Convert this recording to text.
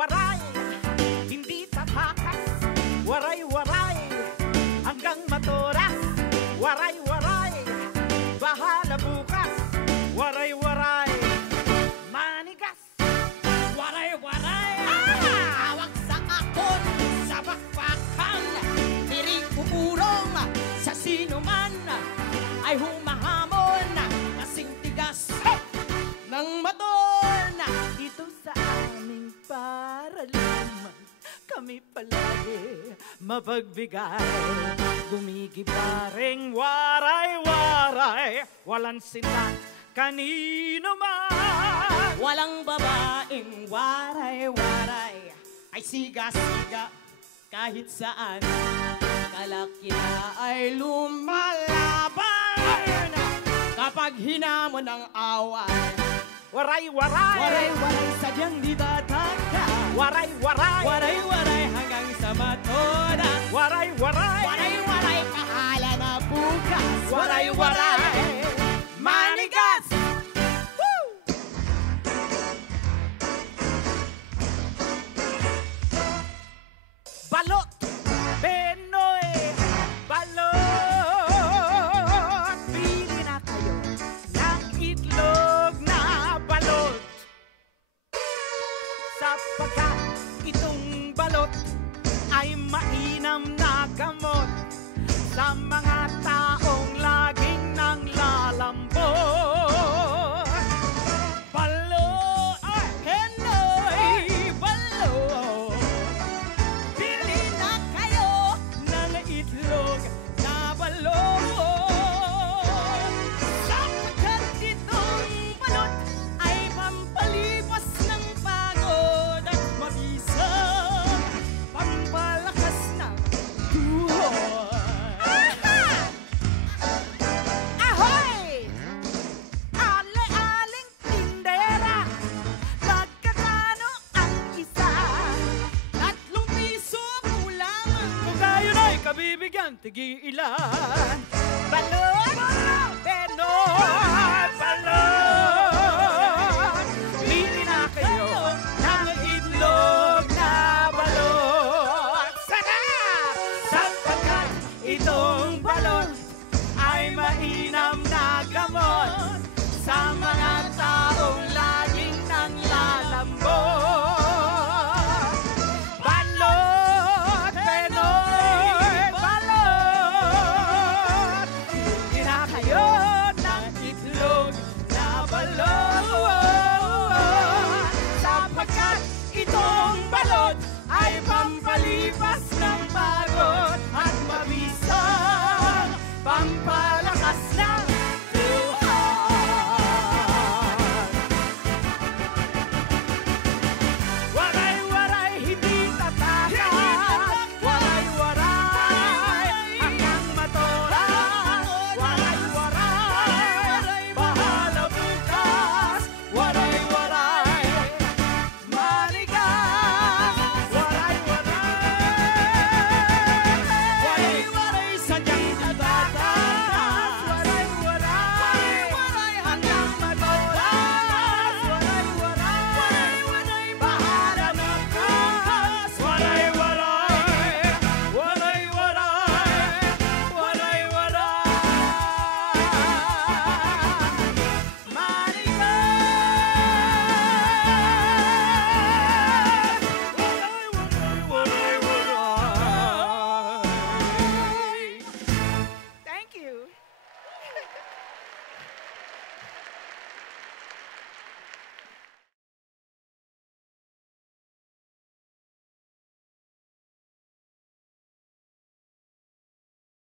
Waray-waray, hindi tatakas. Waray-waray, hanggang matoras. Waray-waray, bahala bukas. Waray-waray, manigas. Waray-waray, hawak sa akon, sa bakbakan. Tiring uurong sa sinuman ay humahamon. Kasing tigas ng maton. Dito sa aming paralan, kami palagi mapagbigay. Gumigibaring waray-waray, walang sinat kanino man. Walang babaeng waray-waray ay siga-siga kahit saan. Kalaki na ay lumalaban kapag hinamon ng away. Waray-waray, Waray-waray sadyang di tataka. waray-waray, Waray-waray hanggang sa matona. waray-waray, Waray-waray pahala na bukas. waray-waray, manigas. Woo! Balot, Benoy, balot. Pili na kayo ng itlog na balot. Sapagkat itong balot ay mainam na gamot sa mga taong laging nang lalambot. Balot, Henoy, balot. Bili na kayo ng itlog na balot. Sapagkat itong balot ay pampalipas ng pagod at mabisang pampalakas ng tuhod. Ahoy! Ale-aling tindera, magkakano ang isa? 3 piso kulang. Kung tayo na'y kabibigyan, tigi-ilan. Balot! Benoy! Balot! Pili na kayo ng itlog na balot. Sarap! Sapagkat itong balot ay mainam na gamot sa mga taong laging nang lalambot. Balot, Benoy, balot. Hindi na kayo ng itlog na balot. Sapagkat itong balot ay pampalipas ng pagod at mabisang pampalakas na